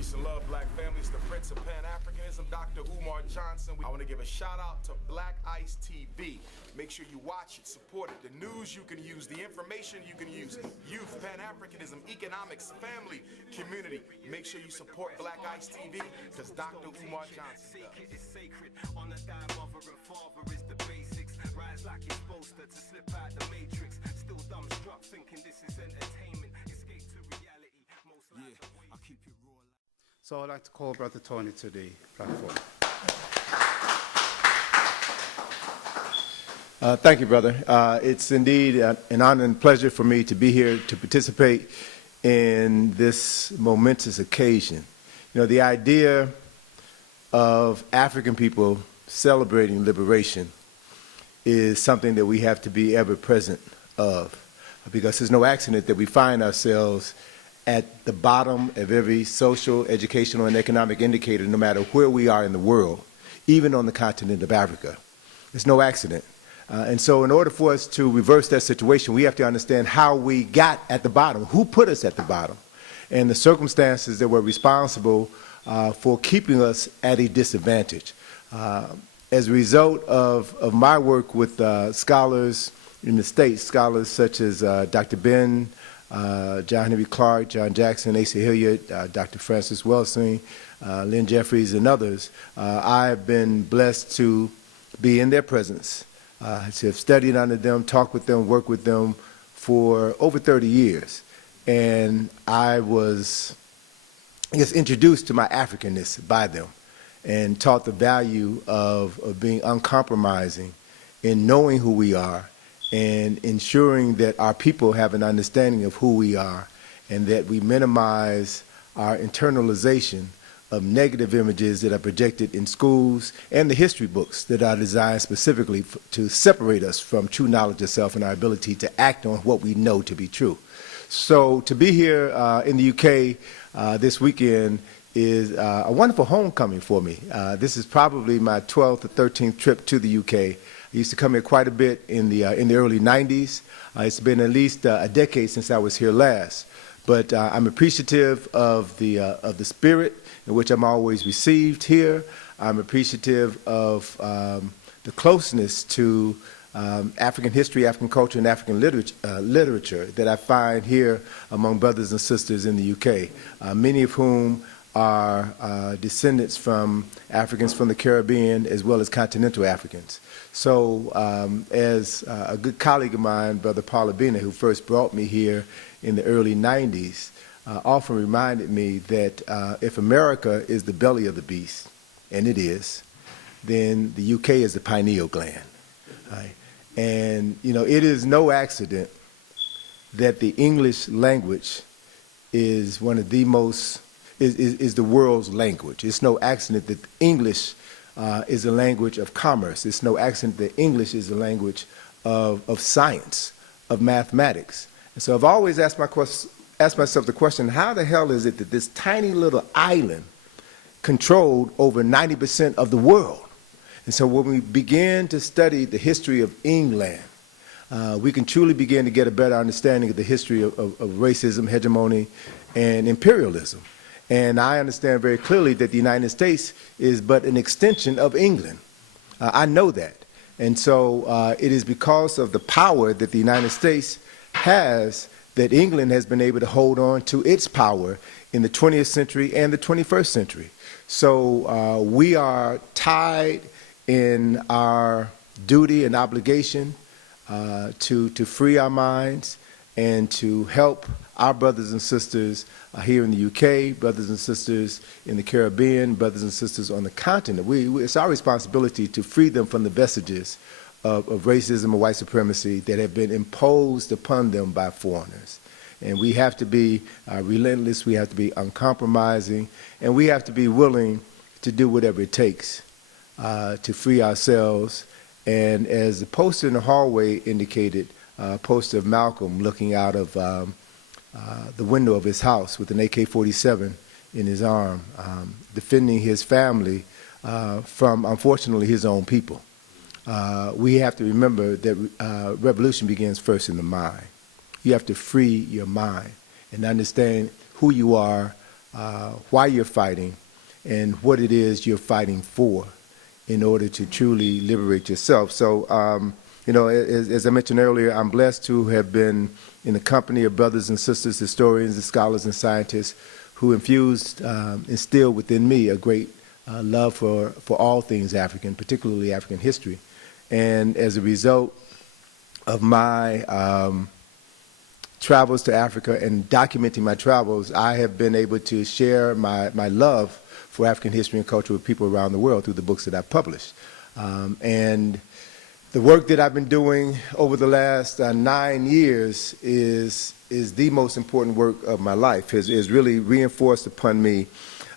Peace and love, black families. The Prince of Pan-Africanism, Dr. Umar Johnson. I want to give a shout out to Black Ice TV. Make sure you watch it, support it. The news you can use, the information you can use. Youth, Pan-Africanism, economics, family, community. Make sure you support Black Ice TV because Dr. Umar Johnson does. Sacred. On the die, mother and father is the basics. Rise like it's supposed to slip out the matrix. Still dumbstruck, thinking this is entertainment. Escape to reality. Most like I'll keep it raw. So I'd like to call Brother Tony to the platform. Thank you, brother. It's indeed an honor and pleasure for me to be here to participate in this momentous occasion. You know, the idea of African people celebrating liberation is something that we have to be ever present of, because it's no accident that we find ourselves at the bottom of every social, educational, and economic indicator, no matter where we are in the world, even on the continent of Africa. It's no accident. And so in order for us to reverse that situation, we have to understand how we got at the bottom, who put us at the bottom, and the circumstances that were responsible for keeping us at a disadvantage. As a result of my work with scholars in the States, scholars such as Dr. Ben, John Henry Clark, John Jackson, Asa Hilliard, Dr. Francis Welsing, Lynn Jeffries, and others, I have been blessed to be in their presence, to have studied under them, talked with them, worked with them for over 30 years. And I was, I guess, introduced to my Africanness by them and taught the value of being uncompromising in knowing who we are and ensuring that our people have an understanding of who we are and that we minimize our internalization of negative images that are projected in schools and the history books that are designed specifically to separate us from true knowledge of self and our ability to act on what we know to be true. So to be here in the UK this weekend is a wonderful homecoming for me. This is probably my 12th or 13th trip to the UK. I used to come here quite a bit in the early 90s. It's been at least a decade since I was here last. But I'm appreciative of the spirit in which I'm always received here. I'm appreciative of the closeness to African history, African culture, and African literature that I find here among brothers and sisters in the UK, many of whom are descendants from Africans from the Caribbean as well as continental Africans. So as a good colleague of mine, Brother Paul Abina, who first brought me here in the early 90s, often reminded me that if America is the belly of the beast, and it is, then the UK is the pineal gland. Right? And, you know, it is no accident that the English language is one of the most, is the world's language. It's no accident that English is a language of commerce. It's no accident that English is a language of science, of mathematics. And so I've always asked myself the question, how the hell is it that this tiny little island controlled over 90% of the world? And so when we begin to study the history of England, we can truly begin to get a better understanding of the history of racism, hegemony, and imperialism. And I understand very clearly that the United States is but an extension of England. I know that. And so it is because of the power that the United States has that England has been able to hold on to its power in the 20th century and the 21st century. So we are tied in our duty and obligation to free our minds and to help our brothers and sisters here in the UK, brothers and sisters in the Caribbean, brothers and sisters on the continent. It's our responsibility to free them from the vestiges of racism and white supremacy that have been imposed upon them by foreigners. And we have to be relentless, we have to be uncompromising, and we have to be willing to do whatever it takes to free ourselves. And as the poster in the hallway indicated, a poster of Malcolm looking out of the window of his house with an AK-47 in his arm, defending his family from, unfortunately, his own people. We have to remember that revolution begins first in the mind. You have to free your mind and understand who you are, why you're fighting and what it is you're fighting for in order to truly liberate yourself. So, as I mentioned earlier, I'm blessed to have been in the company of brothers and sisters, historians and scholars and scientists who instilled within me a great love for all things African, particularly African history. And as a result of my travels to Africa and documenting my travels, I have been able to share my love for African history and culture with people around the world through the books that I've published. And the work that I've been doing over the last 9 years is the most important work of my life. Has really reinforced upon me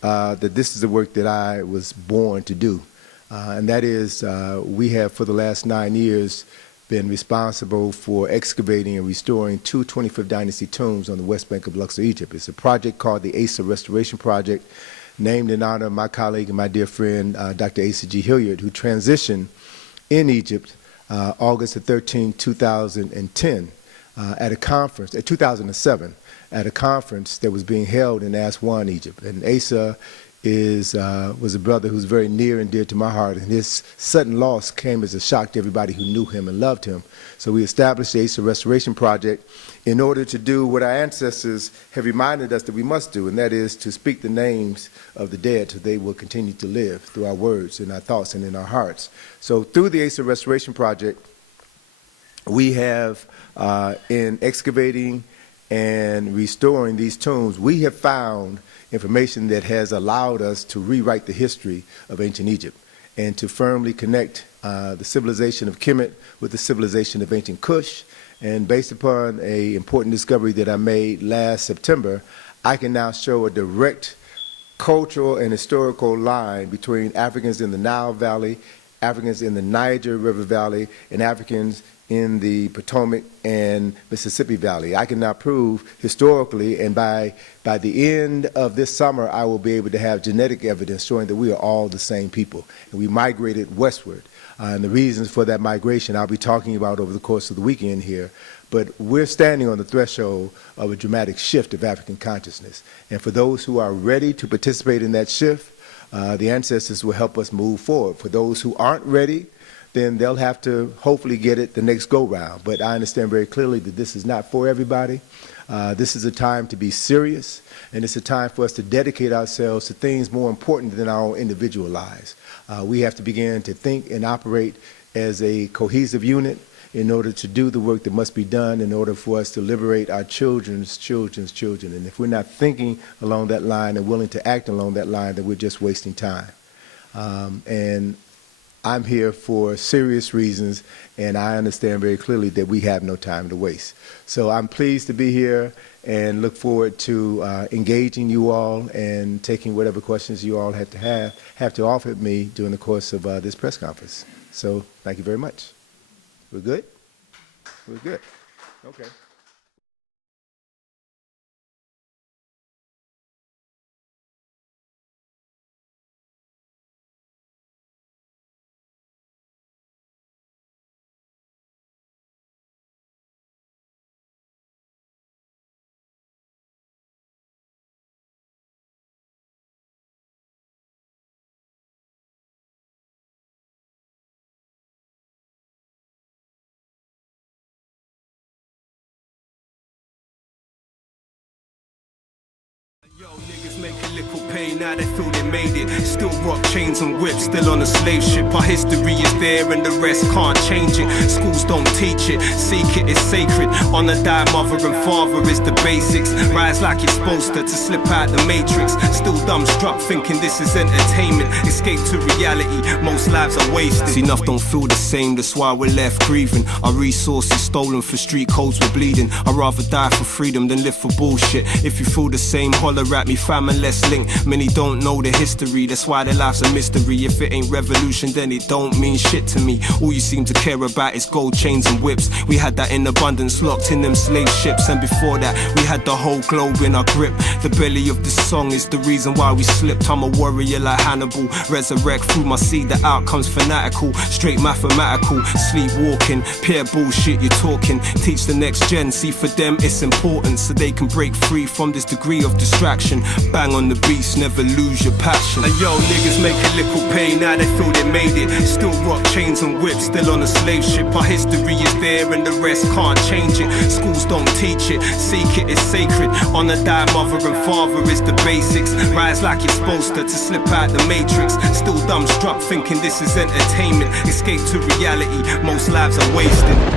that this is the work that I was born to do. And that is, we have for the last 9 years been responsible for excavating and restoring 2 25th Dynasty tombs on the west bank of Luxor, Egypt. It's a project called the Asa Restoration Project, named in honor of my colleague and my dear friend, Dr. Asa G. Hilliard, who transitioned in Egypt August 13, 2010, at a conference, 2007, at a conference that was being held in Aswan, Egypt. And Asa was a brother who's very near and dear to my heart, and his sudden loss came as a shock to everybody who knew him and loved him. So we established the Asa Restoration Project in order to do what our ancestors have reminded us that we must do, and that is to speak the names of the dead so they will continue to live through our words and our thoughts and in our hearts. So through the Asa Restoration Project, we have, in excavating and restoring these tombs, we have found information that has allowed us to rewrite the history of ancient Egypt and to firmly connect the civilization of Kemet with the civilization of ancient Kush. And based upon an important discovery that I made last September, I can now show a direct cultural and historical line between Africans in the Nile Valley, Africans in the Niger River Valley, and Africans in the Potomac and Mississippi Valley. I can now prove historically, and by the end of this summer, I will be able to have genetic evidence showing that we are all the same people. And we migrated westward. And the reasons for that migration I'll be talking about over the course of the weekend here. But we're standing on the threshold of a dramatic shift of African consciousness. And for those who are ready to participate in that shift, the ancestors will help us move forward. For those who aren't ready, then they'll have to hopefully get it the next go-round. But I understand very clearly that this is not for everybody. This is a time to be serious, and it's a time for us to dedicate ourselves to things more important than our own individual lives. We have to begin to think and operate as a cohesive unit in order to do the work that must be done in order for us to liberate our children's children's children. And if we're not thinking along that line and willing to act along that line, then we're just wasting time. And I'm here for serious reasons, and I understand very clearly that we have no time to waste. So I'm pleased to be here and look forward to engaging you all and taking whatever questions you all have to offer me during the course of this press conference. So thank you very much. We're good? We're good. Okay. Yo, niggas make a little pay, now they feel they made it. Still rock chains and whips, still on a slave ship. Our history is there and the rest can't change it. Schools don't teach it, seek it is sacred. Honor thy mother and father is the basics. Rise like you're supposed to slip out the matrix. Still dumbstruck thinking this is entertainment. Escape to reality, most lives are wasted. See, enough don't feel the same, that's why we're left grieving. Our resources stolen for street codes, we're bleeding. I'd rather die for freedom than live for bullshit. If you feel the same, holler at me, fam, and let's link. Many don't know the history, that's why their life's a mystery. If it ain't revolution, then it don't mean shit to me. All you seem to care about is gold chains and whips. We had that in abundance, locked in them slave ships. And before that, we had the whole globe in our grip. The belly of this song is the reason why we slipped. I'm a warrior like Hannibal, resurrect through my seed. The outcome's fanatical, straight mathematical. Sleepwalking, pure bullshit you're talking. Teach the next gen, see for them it's important, so they can break free from this degree of distraction. distraction. Bang on the beats, never lose your passion. And yo, niggas make a little pay, now they feel they made it. Still rock chains and whips, still on a slave ship. Our history is there and the rest can't change it. Schools don't teach it, seek it is sacred. Honor thy mother and father is the basics. Rise like you're supposed to slip out the matrix. Still dumbstruck thinking this is entertainment. Escape to reality, most lives are wasted.